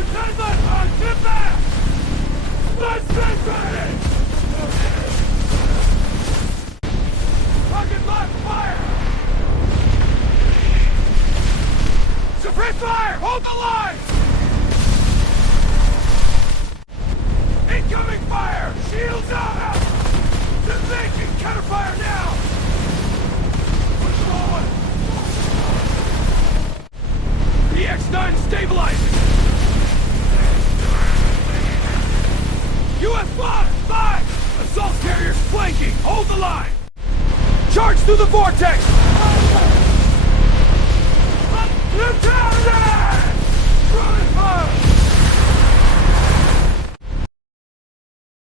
Get back! Let's get ready! Target lock fire! Suppress fire! Hold the line! Incoming fire! Shields out! Disaking counterfire now! Push forward! The X-9 stabilizing! US-5! Assault carriers flanking! Hold the line! Charge through the vortex! Lieutenant!